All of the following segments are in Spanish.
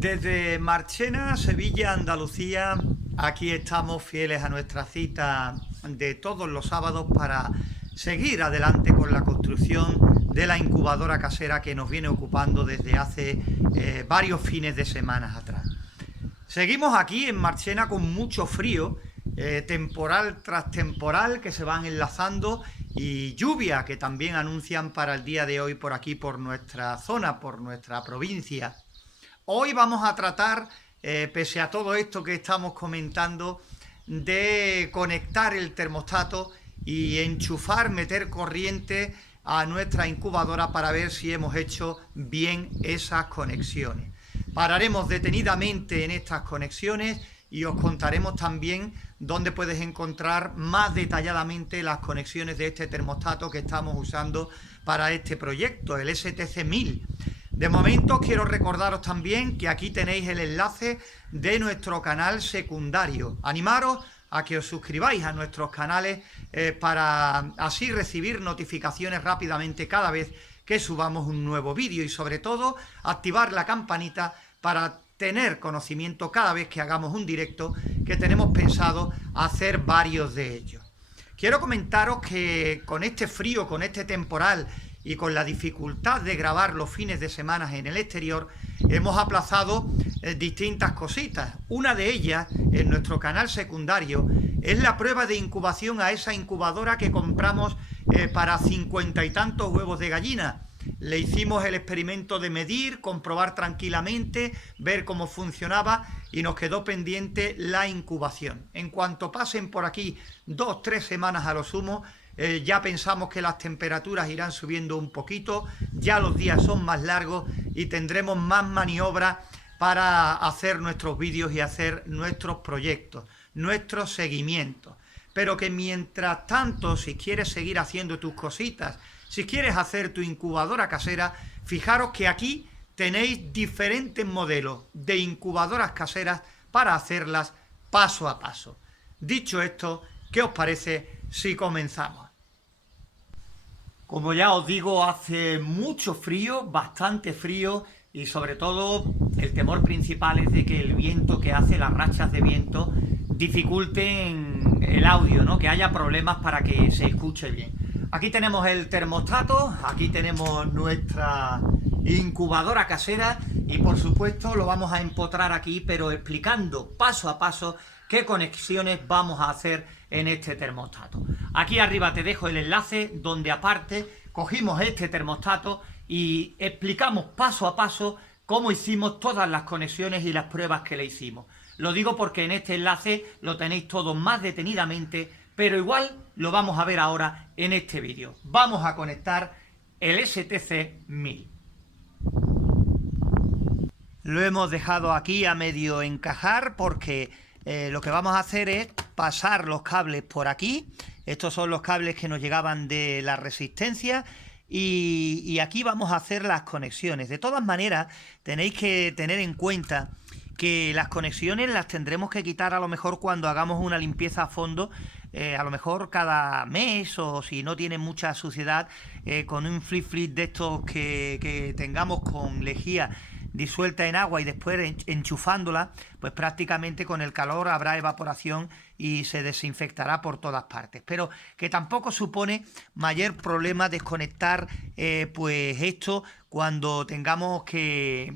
Desde Marchena, Sevilla, Andalucía, aquí estamos fieles a nuestra cita de todos los sábados para seguir adelante con la construcción de la incubadora casera que nos viene ocupando desde hace varios fines de semana atrás. Seguimos aquí en Marchena con mucho frío, temporal tras temporal que se van enlazando y lluvia que también anuncian para el día de hoy por aquí, por nuestra zona, por nuestra provincia. Hoy vamos a tratar, pese a todo esto que estamos comentando, de conectar el termostato y enchufar, meter corriente a nuestra incubadora para ver si hemos hecho bien esas conexiones. Pararemos detenidamente en estas conexiones y os contaremos también dónde puedes encontrar más detalladamente las conexiones de este termostato que estamos usando para este proyecto, el STC1000. De momento quiero recordaros también que aquí tenéis el enlace de nuestro canal secundario. Animaros a que os suscribáis a nuestros canales para así recibir notificaciones rápidamente cada vez que subamos un nuevo vídeo y sobre todo activar la campanita para tener conocimiento cada vez que hagamos un directo, que tenemos pensado hacer varios de ellos. Quiero comentaros que con este frío, con este temporal y con la dificultad de grabar los fines de semana en el exterior, hemos aplazado distintas cositas. Una de ellas, en nuestro canal secundario, es la prueba de incubación a esa incubadora que compramos para 50 y tantos huevos de gallina. Le hicimos el experimento de medir, comprobar tranquilamente, ver cómo funcionaba y nos quedó pendiente la incubación. En cuanto pasen por aquí 2 o 3 semanas a lo sumo, ya pensamos que las temperaturas irán subiendo un poquito, ya los días son más largos y tendremos más maniobra para hacer nuestros vídeos y hacer nuestros proyectos, nuestros seguimientos. Pero que mientras tanto, si quieres seguir haciendo tus cositas, si quieres hacer tu incubadora casera, fijaros que aquí tenéis diferentes modelos de incubadoras caseras para hacerlas paso a paso. Dicho esto, ¿qué os parece si comenzamos? Como ya os digo, hace mucho frío, bastante frío, y sobre todo el temor principal es de que el viento que hace, las rachas de viento, dificulten el audio, ¿no? Que haya problemas para que se escuche bien. Aquí tenemos el termostato, aquí tenemos nuestra incubadora casera y por supuesto lo vamos a empotrar aquí, pero explicando paso a paso qué conexiones vamos a hacer en este termostato. Aquí arriba te dejo el enlace donde aparte cogimos este termostato y explicamos paso a paso cómo hicimos todas las conexiones y las pruebas que le hicimos. Lo digo porque en este enlace lo tenéis todo más detenidamente, pero igual lo vamos a ver ahora en este vídeo. Vamos a conectar el STC1000. Lo hemos dejado aquí a medio encajar porque lo que vamos a hacer es pasar los cables por aquí. Estos son los cables que nos llegaban de la resistencia y aquí vamos a hacer las conexiones. De todas maneras, tenéis que tener en cuenta que las conexiones las tendremos que quitar a lo mejor cuando hagamos una limpieza a fondo, a lo mejor cada mes, o si no tiene mucha suciedad, con un flip de estos que tengamos con lejía disuelta en agua y después enchufándola, pues prácticamente con el calor habrá evaporación y se desinfectará por todas partes, pero que tampoco supone mayor problema desconectar pues esto cuando tengamos que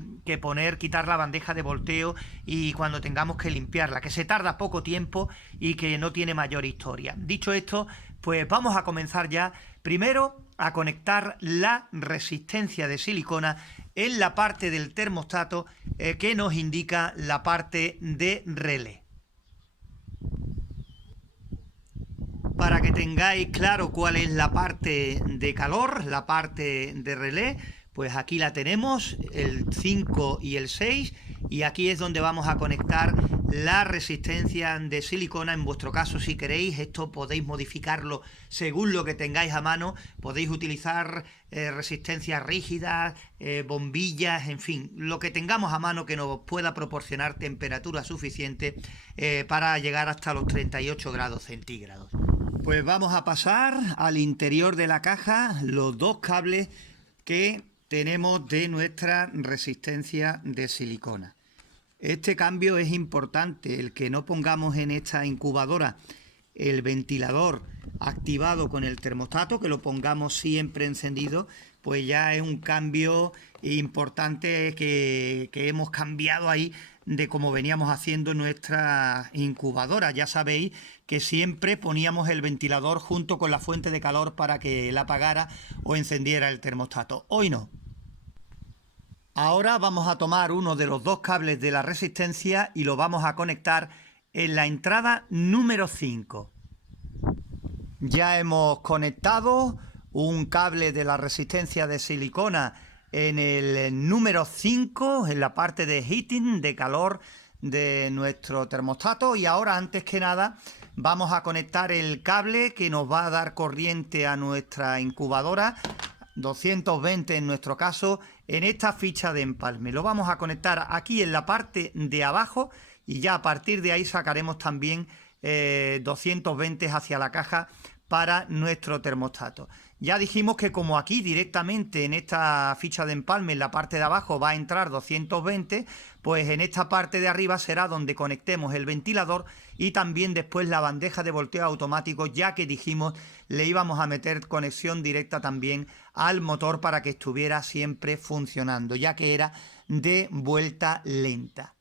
quitar la bandeja de volteo y cuando tengamos que limpiarla, que se tarda poco tiempo y que no tiene mayor historia. Dicho esto, pues vamos a comenzar ya primero a conectar la resistencia de silicona en la parte del termostato que nos indica la parte de relé. Para que tengáis claro cuál es la parte de calor, la parte de relé, pues aquí la tenemos, el 5 y el 6, y aquí es donde vamos a conectar la resistencia de silicona. En vuestro caso, si queréis, esto podéis modificarlo según lo que tengáis a mano. Podéis utilizar resistencias rígidas, bombillas, en fin, lo que tengamos a mano que nos pueda proporcionar temperatura suficiente para llegar hasta los 38 grados centígrados. Pues vamos a pasar al interior de la caja los 2 cables que tenemos de nuestra resistencia de silicona. Este cambio es importante, el que no pongamos en esta incubadora el ventilador activado con el termostato, que lo pongamos siempre encendido, pues ya es un cambio importante que hemos cambiado ahí de cómo veníamos haciendo nuestra incubadora. Ya sabéis que siempre poníamos el ventilador junto con la fuente de calor para que la apagara o encendiera el termostato. Hoy no. Ahora vamos a tomar uno de los dos cables de la resistencia y lo vamos a conectar en la entrada número 5. Ya hemos conectado un cable de la resistencia de silicona en el número 5, en la parte de heating, de calor de nuestro termostato, y ahora antes que nada vamos a conectar el cable que nos va a dar corriente a nuestra incubadora, 220 en nuestro caso, en esta ficha de empalme. Lo vamos a conectar aquí en la parte de abajo y ya a partir de ahí sacaremos también 220 hacia la caja para nuestro termostato. Ya dijimos que como aquí directamente en esta ficha de empalme en la parte de abajo va a entrar 220, pues en esta parte de arriba será donde conectemos el ventilador y también después la bandeja de volteo automático, ya que dijimos le íbamos a meter conexión directa también al motor para que estuviera siempre funcionando, ya que era de vuelta lenta.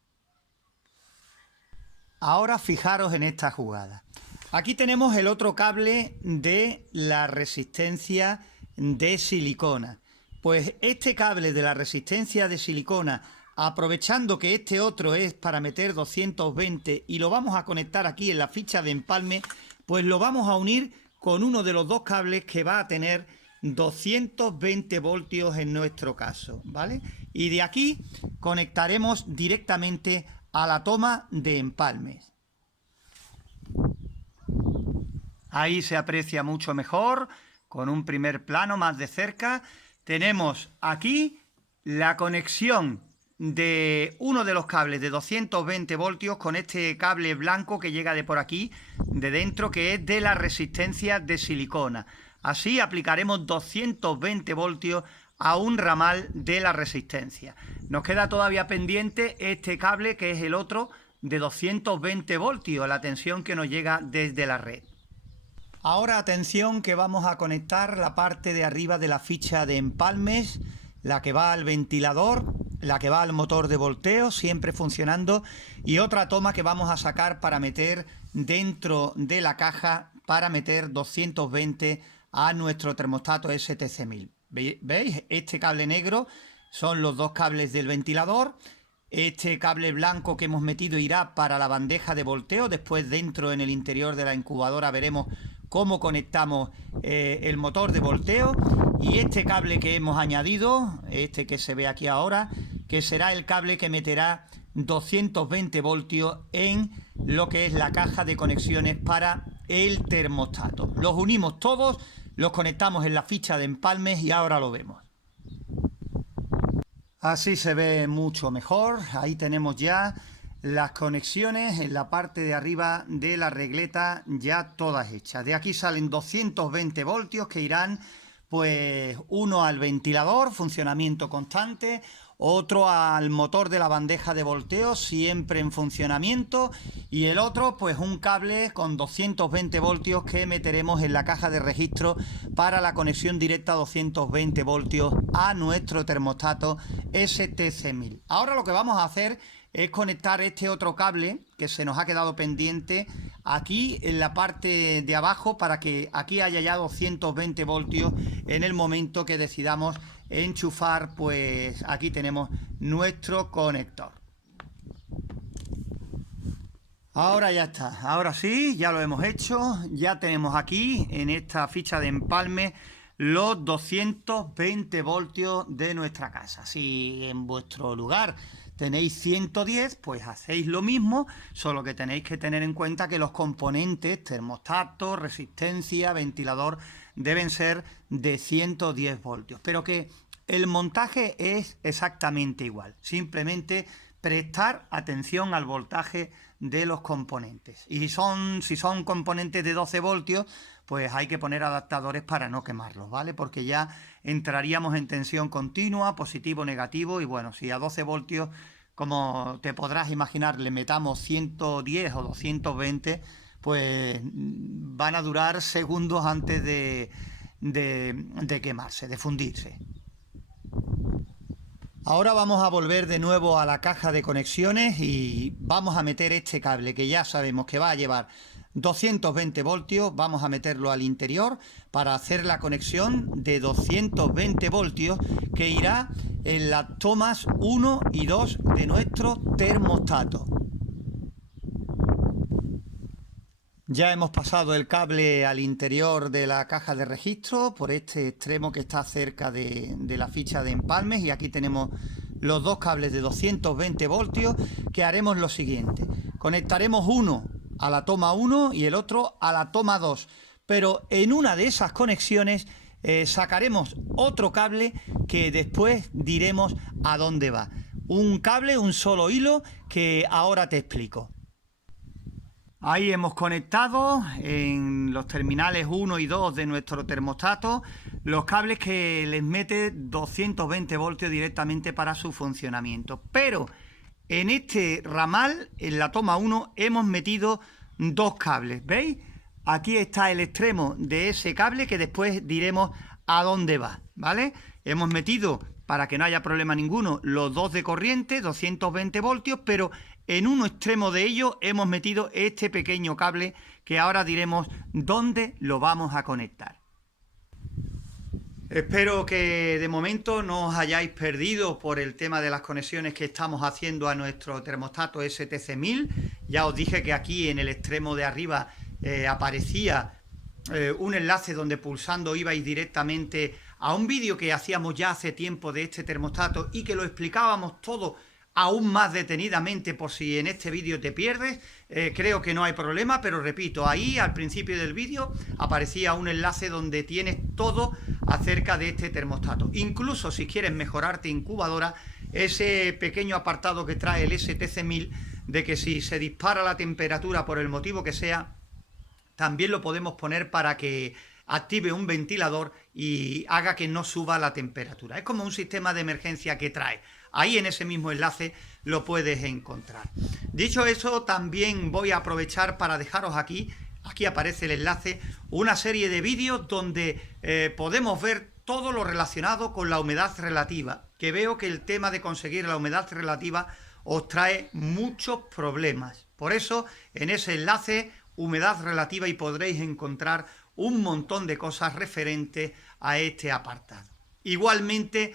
Ahora fijaros en esta jugada. Aquí tenemos el otro cable de la resistencia de silicona. Pues este cable de la resistencia de silicona, aprovechando que este otro es para meter 220 y lo vamos a conectar aquí en la ficha de empalme, pues lo vamos a unir con uno de los dos cables que va a tener 220 voltios en nuestro caso, ¿vale? Y de aquí conectaremos directamente a la toma de empalmes. Ahí se aprecia mucho mejor, con un primer plano más de cerca. Tenemos aquí la conexión de uno de los cables de 220 voltios con este cable blanco que llega de por aquí, de dentro, que es de la resistencia de silicona. Así aplicaremos 220 voltios a un ramal de la resistencia. Nos queda todavía pendiente este cable, que es el otro de 220 voltios, la tensión que nos llega desde la red. Ahora atención, que vamos a conectar la parte de arriba de la ficha de empalmes, la que va al ventilador, la que va al motor de volteo, siempre funcionando, y otra toma que vamos a sacar para meter dentro de la caja, para meter 220 a nuestro termostato STC1000. ¿Veis? Este cable negro son los dos cables del ventilador. Este cable blanco que hemos metido irá para la bandeja de volteo. Después dentro en el interior de la incubadora veremos cómo conectamos el motor de volteo. Y este cable que hemos añadido, este que se ve aquí ahora, que será el cable que meterá 220 voltios en lo que es la caja de conexiones para el termostato. Los unimos todos, los conectamos en la ficha de empalmes y ahora lo vemos. Así se ve mucho mejor. Ahí tenemos ya las conexiones en la parte de arriba de la regleta ya todas hechas. De aquí salen 220 voltios que irán, pues, uno al ventilador, funcionamiento constante, otro al motor de la bandeja de volteo, siempre en funcionamiento, y el otro, pues, un cable con 220 voltios que meteremos en la caja de registro para la conexión directa a 220 voltios a nuestro termostato STC1000. Ahora lo que vamos a hacer es conectar este otro cable que se nos ha quedado pendiente aquí en la parte de abajo, para que aquí haya ya 220 voltios en el momento que decidamos enchufar. Pues aquí tenemos nuestro conector. Ahora ya está, ahora sí, ya lo hemos hecho. Ya tenemos aquí en esta ficha de empalme los 220 voltios de nuestra casa. Si en vuestro lugar tenéis 110, pues hacéis lo mismo, solo que tenéis que tener en cuenta que los componentes, termostato, resistencia, ventilador, deben ser de 110 voltios, pero que el montaje es exactamente igual. Simplemente prestar atención al voltaje de los componentes. Y si son componentes de 12 voltios, pues hay que poner adaptadores para no quemarlos, ¿vale? Porque ya entraríamos en tensión continua, positivo, negativo, y bueno, si a 12 voltios como te podrás imaginar, le metamos 110 o 220, pues van a durar segundos antes de quemarse, de fundirse. Ahora vamos a volver de nuevo a la caja de conexiones y vamos a meter este cable que ya sabemos que va a llevar 220 voltios, vamos a meterlo al interior para hacer la conexión de 220 voltios que irá en las tomas 1 y 2 de nuestro termostato. Ya hemos pasado el cable al interior de la caja de registro por este extremo que está cerca de la ficha de empalmes, y aquí tenemos los dos cables de 220 voltios que haremos lo siguiente. Conectaremos uno a la toma 1 y el otro a la toma 2, pero en una de esas conexiones sacaremos otro cable que después diremos a dónde va. Un cable, un solo hilo, que ahora te explico. Ahí hemos conectado en los terminales 1 y 2 de nuestro termostato los cables que les mete 220 voltios directamente para su funcionamiento. Pero en este ramal, en la toma 1, hemos metido dos cables. ¿Veis? Aquí está el extremo de ese cable que después diremos a dónde va, ¿vale? Hemos metido, para que no haya problema ninguno, los dos de corriente, 220 voltios, pero en un extremo de ellos hemos metido este pequeño cable que ahora diremos dónde lo vamos a conectar. Espero que de momento no os hayáis perdido por el tema de las conexiones que estamos haciendo a nuestro termostato STC1000. Ya os dije que aquí en el extremo de arriba aparecía un enlace donde pulsando ibais directamente a un vídeo que hacíamos ya hace tiempo de este termostato y que lo explicábamos todo aún más detenidamente por si en este vídeo te pierdes. Creo que no hay problema, pero repito, ahí al principio del vídeo aparecía un enlace donde tienes todo acerca de este termostato. Incluso si quieres mejorar tu incubadora, ese pequeño apartado que trae el STC1000 de que si se dispara la temperatura por el motivo que sea, también lo podemos poner para que active un ventilador y haga que no suba la temperatura. Es como un sistema de emergencia que trae. Ahí en ese mismo enlace lo puedes encontrar. Dicho eso, también voy a aprovechar para dejaros aquí aparece el enlace, una serie de vídeos donde podemos ver todo lo relacionado con la humedad relativa, que veo que el tema de conseguir la humedad relativa os trae muchos problemas. Por eso, en ese enlace, humedad relativa, y podréis encontrar un montón de cosas referentes a este apartado. Igualmente,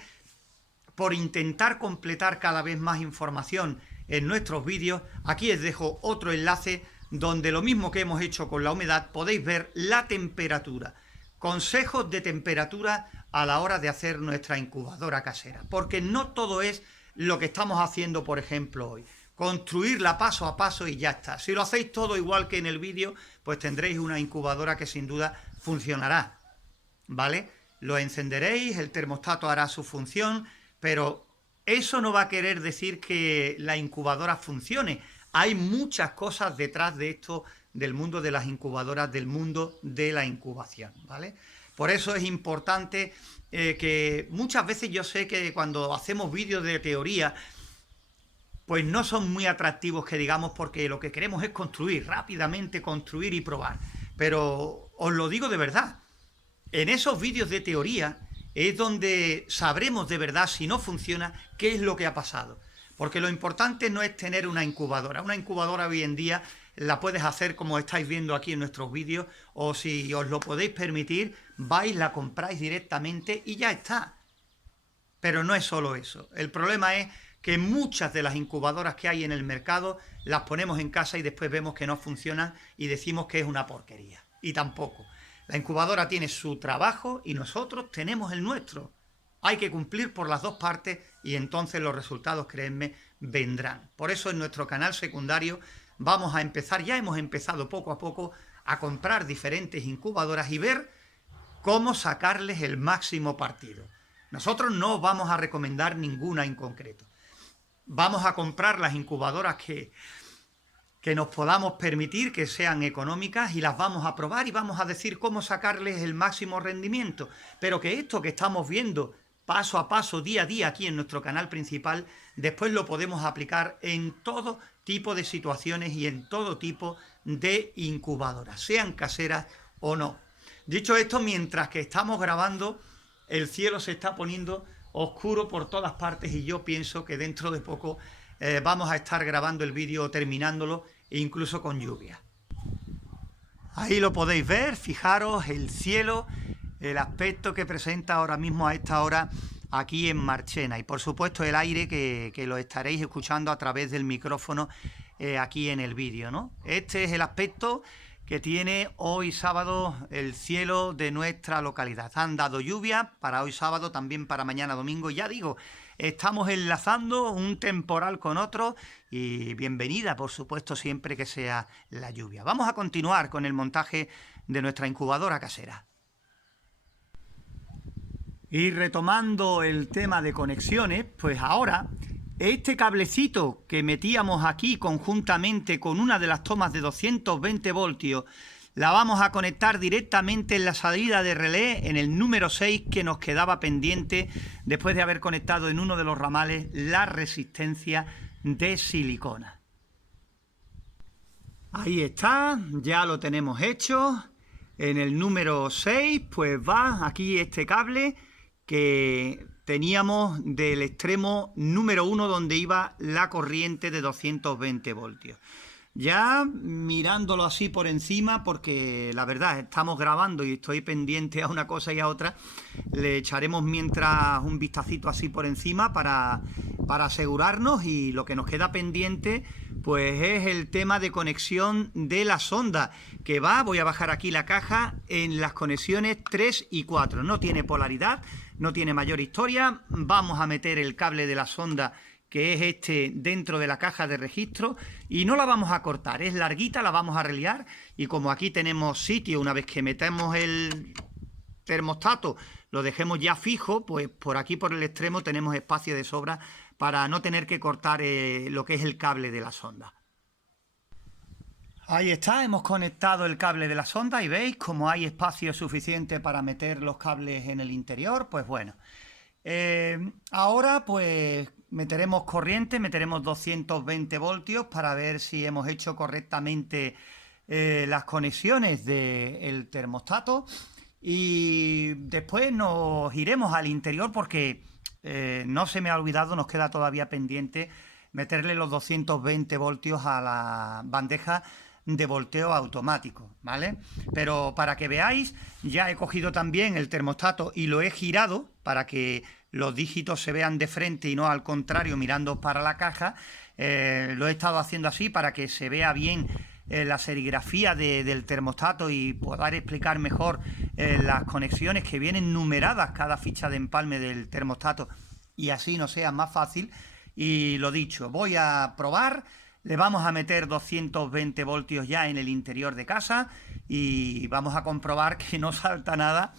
por intentar completar cada vez más información en nuestros vídeos, aquí os dejo otro enlace donde lo mismo que hemos hecho con la humedad, podéis ver la temperatura, consejos de temperatura a la hora de hacer nuestra incubadora casera, porque no todo es lo que estamos haciendo, por ejemplo, hoy. Construirla paso a paso y ya está. Si lo hacéis todo igual que en el vídeo, pues tendréis una incubadora que sin duda funcionará, ¿vale? Lo encenderéis, el termostato hará su función, pero eso no va a querer decir que la incubadora funcione. Hay muchas cosas detrás de esto, del mundo de las incubadoras, del mundo de la incubación, ¿vale? Por eso es importante que muchas veces yo sé que cuando hacemos vídeos de teoría, pues no son muy atractivos que digamos, porque lo que queremos es construir, rápidamente construir y probar. Pero os lo digo de verdad, en esos vídeos de teoría es donde sabremos de verdad, si no funciona, qué es lo que ha pasado. Porque lo importante no es tener una incubadora. Una incubadora hoy en día la puedes hacer como estáis viendo aquí en nuestros vídeos, o si os lo podéis permitir, vais, la compráis directamente y ya está. Pero no es solo eso. El problema es que muchas de las incubadoras que hay en el mercado las ponemos en casa y después vemos que no funcionan y decimos que es una porquería. Y tampoco. La incubadora tiene su trabajo y nosotros tenemos el nuestro. Hay que cumplir por las dos partes y entonces los resultados, créanme, vendrán. Por eso en nuestro canal secundario vamos a empezar, ya hemos empezado poco a poco a comprar diferentes incubadoras y ver cómo sacarles el máximo partido. Nosotros no os vamos a recomendar ninguna en concreto. Vamos a comprar las incubadoras que nos podamos permitir, que sean económicas, y las vamos a probar y vamos a decir cómo sacarles el máximo rendimiento. Pero que esto que estamos viendo paso a paso, día a día, aquí en nuestro canal principal, después lo podemos aplicar en todo tipo de situaciones y en todo tipo de incubadoras, sean caseras o no. Dicho esto, mientras que estamos grabando, el cielo se está poniendo oscuro por todas partes y yo pienso que dentro de poco vamos a estar grabando el vídeo, terminándolo, incluso con lluvia. Ahí lo podéis ver, fijaros el cielo, el aspecto que presenta ahora mismo a esta hora aquí en Marchena, y por supuesto el aire que lo estaréis escuchando a través del micrófono aquí en el vídeo, ¿no? Este es el aspecto que tiene hoy sábado el cielo de nuestra localidad. Han dado lluvia para hoy sábado, también para mañana domingo. Ya digo, estamos enlazando un temporal con otro y bienvenida, por supuesto, siempre que sea la lluvia. Vamos a continuar con el montaje de nuestra incubadora casera. Y retomando el tema de conexiones, pues ahora este cablecito que metíamos aquí conjuntamente con una de las tomas de 220 voltios, la vamos a conectar directamente en la salida de relé, en el número 6, que nos quedaba pendiente después de haber conectado en uno de los ramales la resistencia de silicona. Ahí está, ya lo tenemos hecho. En el número 6 pues va aquí este cable que teníamos del extremo número 1 donde iba la corriente de 220 voltios. Ya mirándolo así por encima, porque la verdad estamos grabando y estoy pendiente a una cosa y a otra, le echaremos mientras un vistacito así por encima para asegurarnos, y lo que nos queda pendiente pues es el tema de conexión de la sonda que va, voy a bajar aquí la caja, en las conexiones 3 y 4, no tiene polaridad, no tiene mayor historia. Vamos a meter el cable de la sonda, que es este, dentro de la caja de registro, y no la vamos a cortar, es larguita, la vamos a reliar, y como aquí tenemos sitio, una vez que metemos el termostato, lo dejemos ya fijo, pues por aquí por el extremo tenemos espacio de sobra para no tener que cortar lo que es el cable de la sonda. Ahí está, hemos conectado el cable de la sonda y veis como hay espacio suficiente para meter los cables en el interior. Pues bueno, ahora pues meteremos corriente, meteremos 220 voltios para ver si hemos hecho correctamente las conexiones del termostato, y después nos iremos al interior porque no se me ha olvidado, nos queda todavía pendiente meterle los 220 voltios a la bandeja de volteo automático, ¿vale? Pero para que veáis, ya he cogido también el termostato y lo he girado para que los dígitos se vean de frente y no al contrario mirando para la caja. Lo he estado haciendo así para que se vea bien la serigrafía del termostato y poder explicar mejor las conexiones, que vienen numeradas cada ficha de empalme del termostato, y así nos sea más fácil. Y lo dicho, voy a probar. Le vamos a meter 220 voltios ya en el interior de casa y vamos a comprobar que no salta nada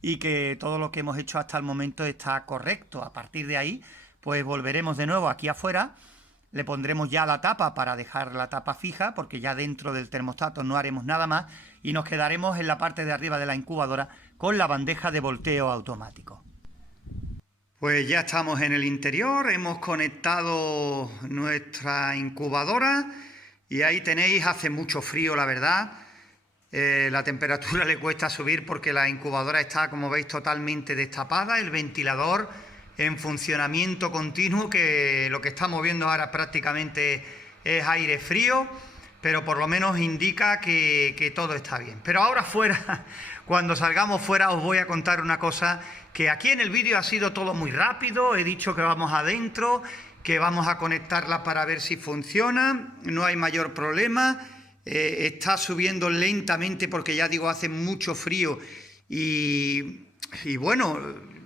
y que todo lo que hemos hecho hasta el momento está correcto. A partir de ahí, pues volveremos de nuevo aquí afuera, le pondremos ya la tapa para dejar la tapa fija, porque ya dentro del termostato no haremos nada más, y nos quedaremos en la parte de arriba de la incubadora con la bandeja de volteo automático. Pues ya estamos en el interior, hemos conectado nuestra incubadora y ahí tenéis, hace mucho frío la verdad, la temperatura le cuesta subir porque la incubadora está, como veis, totalmente destapada, el ventilador en funcionamiento continuo, que lo que estamos viendo ahora prácticamente es aire frío, pero por lo menos indica que todo está bien. Pero ahora fuera, cuando salgamos fuera, os voy a contar una cosa, que aquí en el vídeo ha sido todo muy rápido. He dicho que vamos adentro, que vamos a conectarla para ver si funciona, no hay mayor problema. Está subiendo lentamente porque ya digo, hace mucho frío y bueno,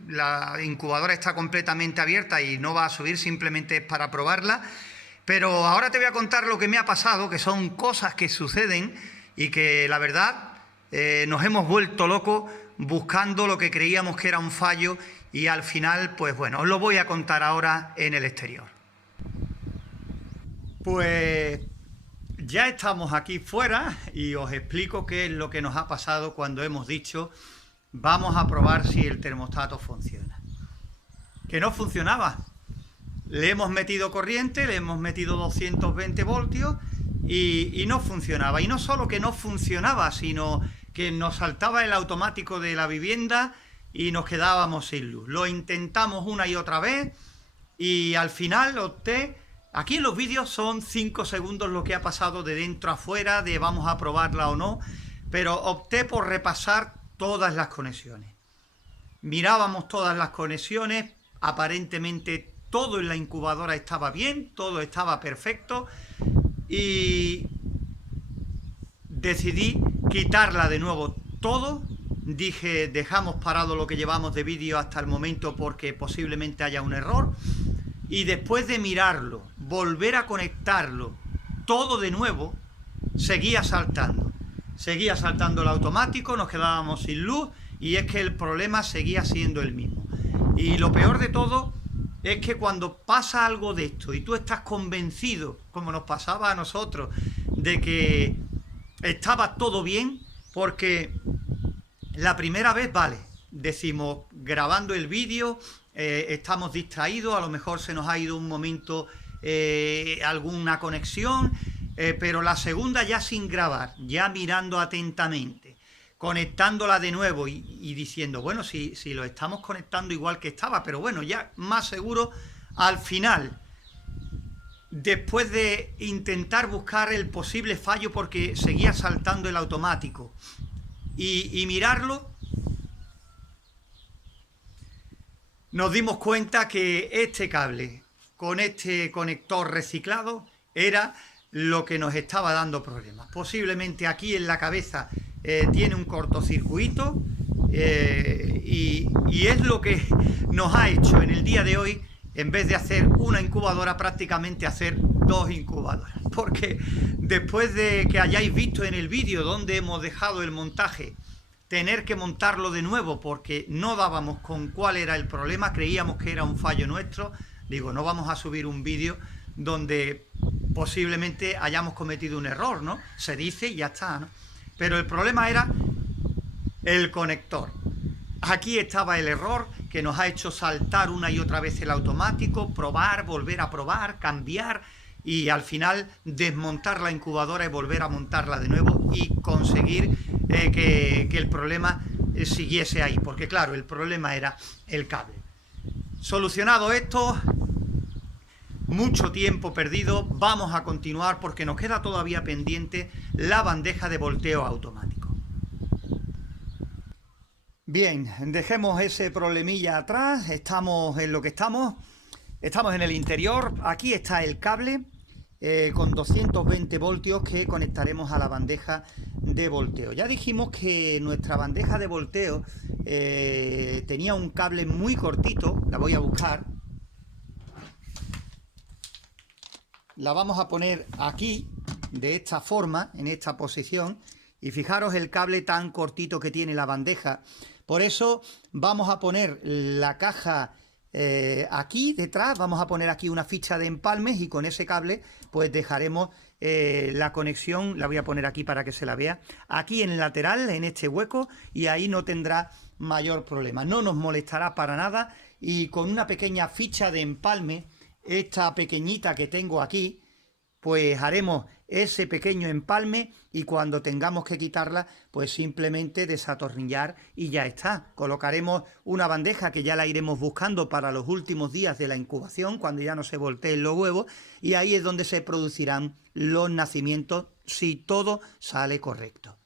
la incubadora está completamente abierta y no va a subir, simplemente es para probarla. Pero ahora te voy a contar lo que me ha pasado, que son cosas que suceden y que la verdad nos hemos vuelto locos buscando lo que creíamos que era un fallo, y al final, pues bueno, os lo voy a contar ahora en el exterior. Pues ya estamos aquí fuera y os explico qué es lo que nos ha pasado cuando hemos dicho vamos a probar si el termostato funciona. que no funcionaba. Le hemos metido corriente, le hemos metido 220 voltios y no funcionaba. Y no solo que no funcionaba, sino que nos saltaba el automático de la vivienda y nos quedábamos sin luz. Lo intentamos una y otra vez y al final opté. Aquí en los vídeos son 5 segundos lo que ha pasado de dentro a fuera, de vamos a probarla o no, pero opté por repasar todas las conexiones. Mirábamos todas las conexiones, aparentemente todo en la incubadora estaba bien, todo estaba perfecto y decidí quitarla de nuevo todo. Dije, dejamos parado lo que llevamos de vídeo hasta el momento porque posiblemente haya un error. Y después de mirarlo, volver a conectarlo todo de nuevo, seguía saltando. Seguía saltando el automático, nos quedábamos sin luz y es que el problema seguía siendo el mismo. Y lo peor de todo es que cuando pasa algo de esto y tú estás convencido, como nos pasaba a nosotros, de que estaba todo bien, porque la primera vez, vale, decimos, grabando el vídeo, estamos distraídos, a lo mejor se nos ha ido un momento alguna conexión, pero la segunda ya sin grabar, ya mirando atentamente, conectándola de nuevo y diciendo, bueno, si lo estamos conectando igual que estaba, pero bueno, ya más seguro, al final, después de intentar buscar el posible fallo porque seguía saltando el automático y mirarlo, nos dimos cuenta que este cable con este conector reciclado era lo que nos estaba dando problemas. Posiblemente aquí en la cabeza tiene un cortocircuito y es lo que nos ha hecho en el día de hoy, en vez de hacer una incubadora, prácticamente hacer 2 incubadoras. Porque después de que hayáis visto en el vídeo donde hemos dejado el montaje, tener que montarlo de nuevo porque no dábamos con cuál era el problema, creíamos que era un fallo nuestro. Digo, no vamos a subir un vídeo donde posiblemente hayamos cometido un error, ¿no? Se dice y ya está, ¿no? Pero el problema era el conector. Aquí estaba el error que nos ha hecho saltar una y otra vez el automático, probar, volver a probar, cambiar y al final desmontar la incubadora y volver a montarla de nuevo y conseguir que el problema siguiese ahí, porque claro, el problema era el cable. Solucionado esto, mucho tiempo perdido, vamos a continuar porque nos queda todavía pendiente la bandeja de volteo automático. Bien, dejemos ese problemilla atrás, estamos en lo que estamos en el interior. Aquí está el cable con 220 voltios que conectaremos a la bandeja de volteo. Ya dijimos que nuestra bandeja de volteo tenía un cable muy cortito, la voy a buscar. La vamos a poner aquí, de esta forma, en esta posición, y fijaros el cable tan cortito que tiene la bandeja. Por eso vamos a poner la caja aquí detrás, vamos a poner aquí una ficha de empalmes y con ese cable pues dejaremos la conexión, la voy a poner aquí para que se la vea, aquí en el lateral, en este hueco, y ahí no tendrá mayor problema, no nos molestará para nada. Y con una pequeña ficha de empalme, esta pequeñita que tengo aquí, pues haremos ese pequeño empalme y cuando tengamos que quitarla, pues simplemente desatornillar y ya está. Colocaremos una bandeja que ya la iremos buscando para los últimos días de la incubación, cuando ya no se volteen los huevos, y ahí es donde se producirán los nacimientos si todo sale correcto.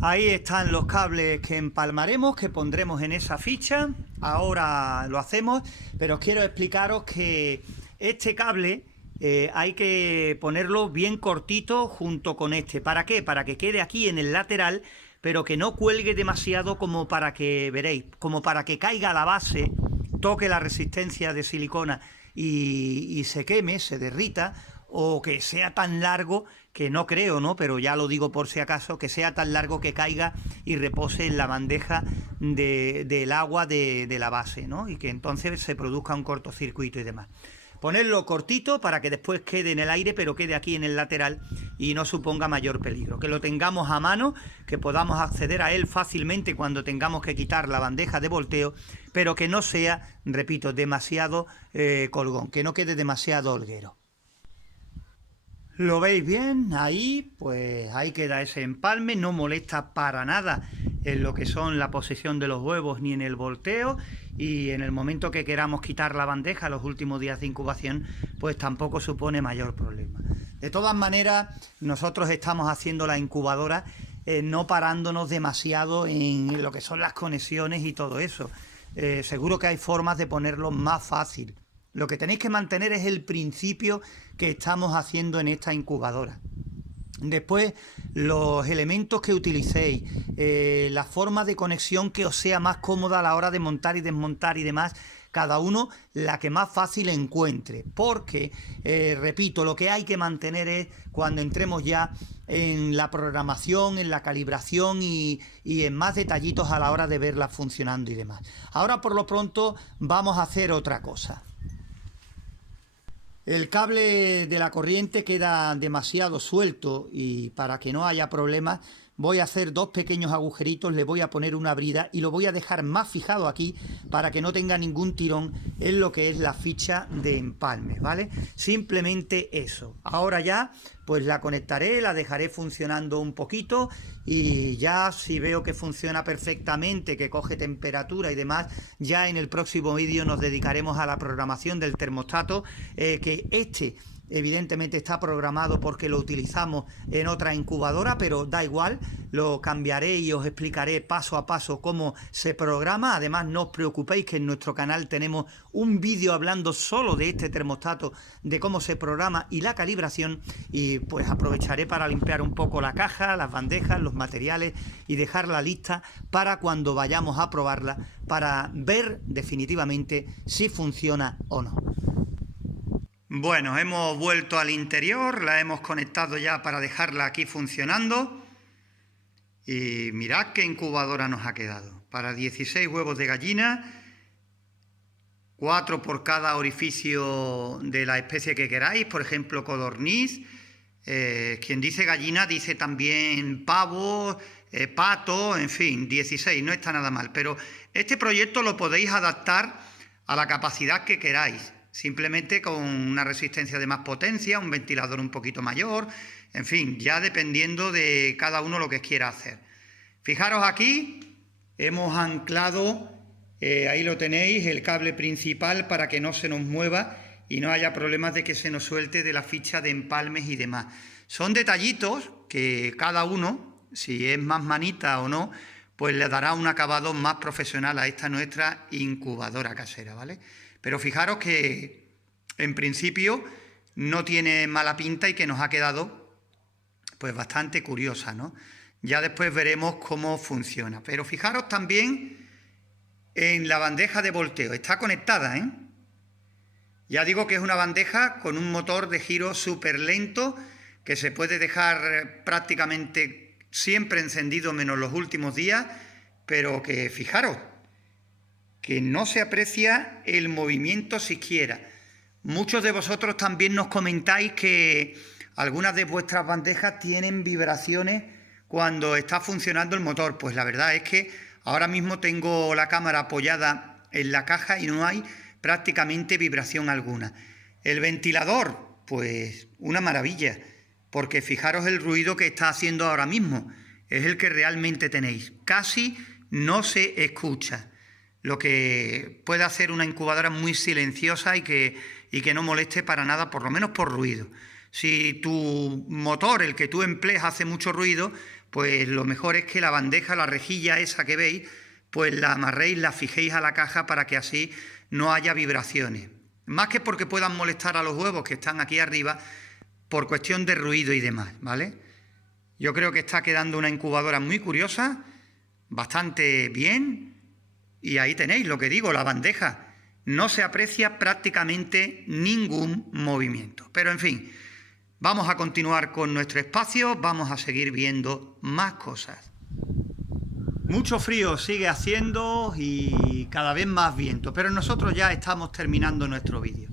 Ahí están los cables que empalmaremos, que pondremos en esa ficha. Ahora lo hacemos, pero quiero explicaros que este cable hay que ponerlo bien cortito junto con este. ¿Para qué? Para que quede aquí en el lateral, pero que no cuelgue demasiado como para que, veréis, como para que caiga la base, toque la resistencia de silicona y se queme, se derrita, o que sea tan largo, que no creo, ¿no? Pero ya lo digo por si acaso, que sea tan largo que caiga y repose en la bandeja del agua de la base, ¿no? Y que entonces se produzca un cortocircuito y demás. Ponerlo cortito para que después quede en el aire, pero quede aquí en el lateral y no suponga mayor peligro. Que lo tengamos a mano, que podamos acceder a él fácilmente cuando tengamos que quitar la bandeja de volteo, pero que no sea, repito, demasiado colgón, que no quede demasiado holguero. ¿Lo veis bien? Ahí, pues ahí queda ese empalme, no molesta para nada en lo que son la posición de los huevos ni en el volteo, y en el momento que queramos quitar la bandeja, los últimos días de incubación, pues tampoco supone mayor problema. De todas maneras, nosotros estamos haciendo la incubadora no parándonos demasiado en lo que son las conexiones y todo eso. Seguro que hay formas de ponerlo más fácil. Lo que tenéis que mantener es el principio que estamos haciendo en esta incubadora. Después, los elementos que utilicéis, la forma de conexión que os sea más cómoda a la hora de montar y desmontar y demás, cada uno la que más fácil encuentre. Porque, repito, lo que hay que mantener es cuando entremos ya en la programación, en la calibración y en más detallitos a la hora de verla funcionando y demás. Ahora, por lo pronto, vamos a hacer otra cosa. El cable de la corriente queda demasiado suelto y para que no haya problemas voy a hacer dos pequeños agujeritos, le voy a poner una brida y lo voy a dejar más fijado aquí para que no tenga ningún tirón en lo que es la ficha de empalme, ¿vale? Simplemente eso. Ahora ya pues la conectaré, la dejaré funcionando un poquito y ya si veo que funciona perfectamente, que coge temperatura y demás, ya en el próximo vídeo nos dedicaremos a la programación del termostato, que evidentemente está programado porque lo utilizamos en otra incubadora, pero da igual, lo cambiaré y os explicaré paso a paso cómo se programa. Además, no os preocupéis que en nuestro canal tenemos un vídeo hablando solo de este termostato, de cómo se programa y la calibración, y pues aprovecharé para limpiar un poco la caja, las bandejas, los materiales y dejarla lista para cuando vayamos a probarla, para ver definitivamente si funciona o no. Bueno, hemos vuelto al interior, la hemos conectado ya para dejarla aquí funcionando y mirad qué incubadora nos ha quedado. Para 16 huevos de gallina, 4 por cada orificio de la especie que queráis, por ejemplo codorniz, quien dice gallina dice también pavo, pato, en fin, 16, no está nada mal, pero este proyecto lo podéis adaptar a la capacidad que queráis. Simplemente con una resistencia de más potencia, un ventilador un poquito mayor, en fin, ya dependiendo de cada uno lo que quiera hacer. Fijaros aquí, hemos anclado, ahí lo tenéis, el cable principal para que no se nos mueva y no haya problemas de que se nos suelte de la ficha de empalmes y demás. Son detallitos que cada uno, si es más manita o no, pues le dará un acabado más profesional a esta nuestra incubadora casera, ¿vale? Pero fijaros que en principio no tiene mala pinta y que nos ha quedado pues bastante curiosa, ¿no? Ya después veremos cómo funciona. Pero fijaros también en la bandeja de volteo. Está conectada, ¿eh? Ya digo que es una bandeja con un motor de giro súper lento que se puede dejar prácticamente siempre encendido menos los últimos días, pero que fijaros, que no se aprecia el movimiento siquiera. Muchos de vosotros también nos comentáis que algunas de vuestras bandejas tienen vibraciones cuando está funcionando el motor. Pues la verdad es que ahora mismo tengo la cámara apoyada en la caja y no hay prácticamente vibración alguna. El ventilador, pues una maravilla, porque fijaros el ruido que está haciendo ahora mismo. Es el que realmente tenéis. Casi no se escucha. Lo que puede hacer una incubadora muy silenciosa y que no moleste para nada, por lo menos por ruido. Si tu motor, el que tú emplees, hace mucho ruido, pues lo mejor es que la bandeja, la rejilla esa que veis, pues la amarréis, la fijéis a la caja para que así no haya vibraciones. Más que porque puedan molestar a los huevos que están aquí arriba, por cuestión de ruido y demás, ¿vale? Yo creo que está quedando una incubadora muy curiosa, bastante bien. Y ahí tenéis lo que digo, la bandeja. No se aprecia prácticamente ningún movimiento. Pero en fin, vamos a continuar con nuestro espacio, vamos a seguir viendo más cosas. Mucho frío sigue haciendo y cada vez más viento, pero nosotros ya estamos terminando nuestro vídeo.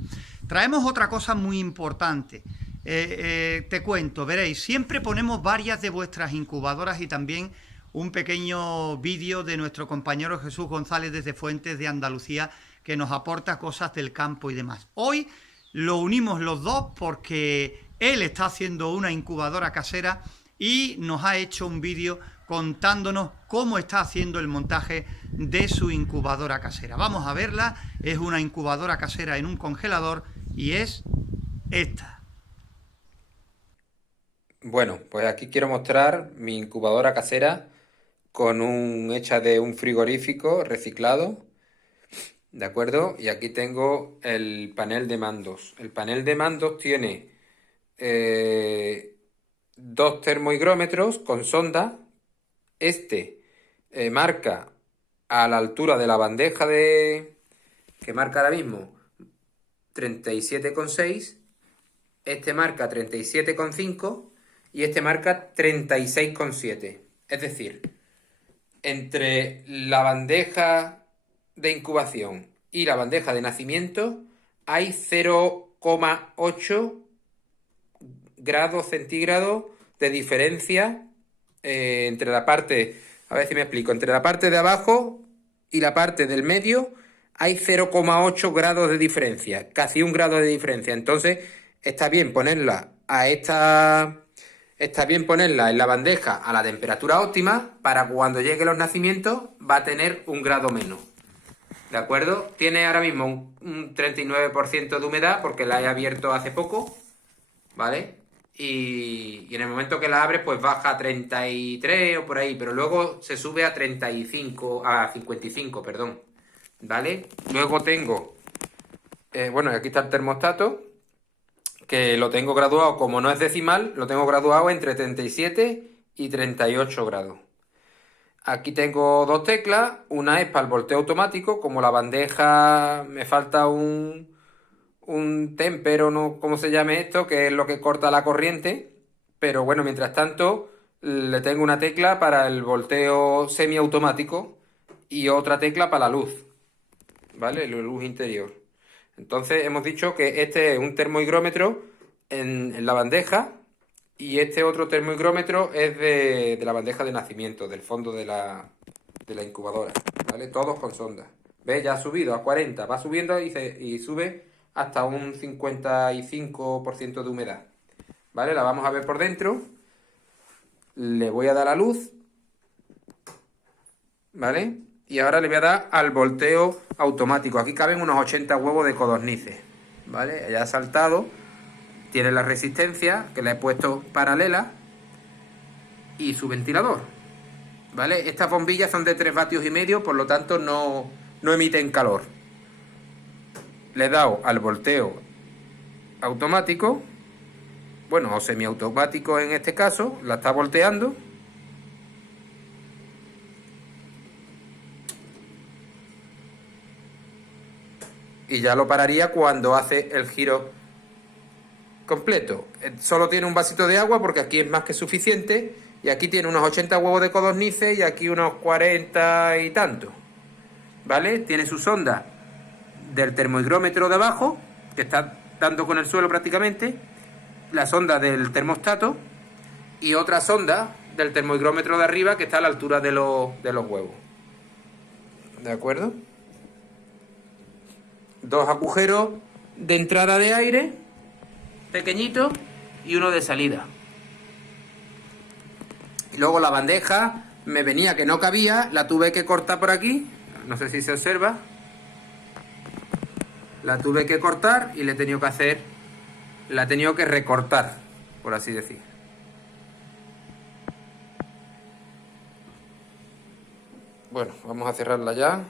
Traemos otra cosa muy importante. Te cuento, veréis, siempre ponemos varias de vuestras incubadoras y también un pequeño vídeo de nuestro compañero Jesús González desde Fuentes de Andalucía, que nos aporta cosas del campo y demás. Hoy lo unimos los dos porque él está haciendo una incubadora casera y nos ha hecho un vídeo contándonos cómo está haciendo el montaje de su incubadora casera. Vamos a verla. Es una incubadora casera en un congelador y es esta. Bueno, pues aquí quiero mostrar mi incubadora casera hecha de un frigorífico reciclado, ¿de acuerdo? Y aquí tengo el panel de mandos. El panel de mandos tiene dos termohigrómetros con sonda. Marca a la altura de la bandeja que marca ahora mismo 37,6. Este marca 37,5 y este marca 36,7. Es decir, entre la bandeja de incubación y la bandeja de nacimiento hay 0,8 grados centígrados de diferencia entre la parte, a ver si me explico, entre la parte de abajo y la parte del medio hay 0,8 grados de diferencia, casi 1 grado de diferencia. Entonces está bien ponerla en la bandeja a la temperatura óptima para cuando llegue los nacimientos va a tener 1 grado menos. ¿De acuerdo? Tiene ahora mismo un 39% de humedad porque la he abierto hace poco, ¿vale? Y en el momento que la abres pues baja a 33 o por ahí, pero luego se sube a 55, perdón, ¿vale? Luego tengo, bueno, aquí está el termostato, que lo tengo graduado, como no es decimal, lo tengo graduado entre 37 y 38 grados. Aquí tengo dos teclas, una es para el volteo automático, como la bandeja me falta un temper o no, como se llame esto, que es lo que corta la corriente, pero bueno, mientras tanto le tengo una tecla para el volteo semiautomático y otra tecla para la luz, ¿vale? La luz interior. Entonces hemos dicho que este es un termohigrómetro en la bandeja y este otro termohigrómetro es de la bandeja de nacimiento, del fondo de la incubadora, ¿vale? Todos con sonda. ¿Ves? Ya ha subido a 40, va subiendo y sube hasta un 55% de humedad, ¿vale? La vamos a ver por dentro. Le voy a dar a luz, ¿vale? Y ahora le voy a dar al volteo automático. Aquí caben unos 80 huevos de codornices, ¿vale? Ya ha saltado. Tiene la resistencia, que la he puesto paralela, y su ventilador, ¿vale? Estas bombillas son de 3,5 vatios, por lo tanto no emiten calor. Le he dado al volteo automático, bueno, o semiautomático en este caso, la está volteando. Y ya lo pararía cuando hace el giro completo. Solo tiene un vasito de agua porque aquí es más que suficiente. Y aquí tiene unos 80 huevos de codornices y aquí unos 40 y tanto, ¿vale? Tiene su sonda del termohigrómetro de abajo, que está dando con el suelo prácticamente, la sonda del termostato y otra sonda del termohigrómetro de arriba que está a la altura de los huevos. ¿De acuerdo? Dos agujeros de entrada de aire pequeñitos y uno de salida. Y luego la bandeja me venía que no cabía, la tuve que cortar por aquí, no sé si se observa. La tuve que cortar y la he tenido que recortar, por así decir. Bueno, vamos a cerrarla ya.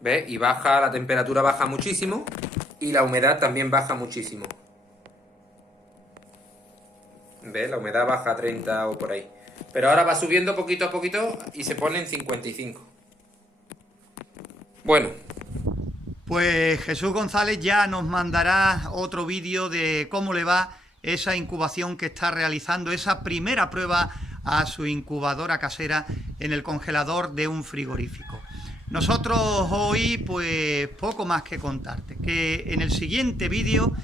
¿Ves? Y baja, la temperatura baja muchísimo y la humedad también baja muchísimo. ¿Ves? La humedad baja a 30 o por ahí. Pero ahora va subiendo poquito a poquito y se pone en 55. Bueno. Pues Jesús González ya nos mandará otro vídeo de cómo le va esa incubación que está realizando, esa primera prueba a su incubadora casera en el congelador de un frigorífico. Nosotros hoy, pues poco más que contarte, que en el siguiente vídeo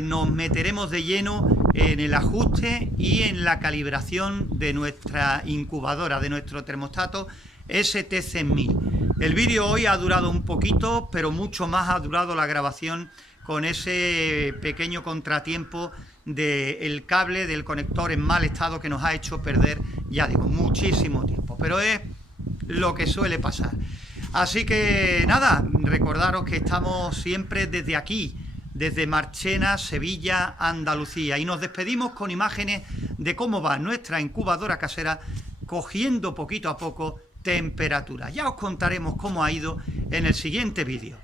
nos meteremos de lleno en el ajuste y en la calibración de nuestra incubadora, de nuestro termostato ST100.000. El vídeo hoy ha durado un poquito, pero mucho más ha durado la grabación con ese pequeño contratiempo del cable del conector en mal estado que nos ha hecho perder, ya digo, muchísimo tiempo. Pero es lo que suele pasar. Así que nada, recordaros que estamos siempre desde aquí, desde Marchena, Sevilla, Andalucía, y nos despedimos con imágenes de cómo va nuestra incubadora casera cogiendo poquito a poco temperatura. Ya os contaremos cómo ha ido en el siguiente vídeo.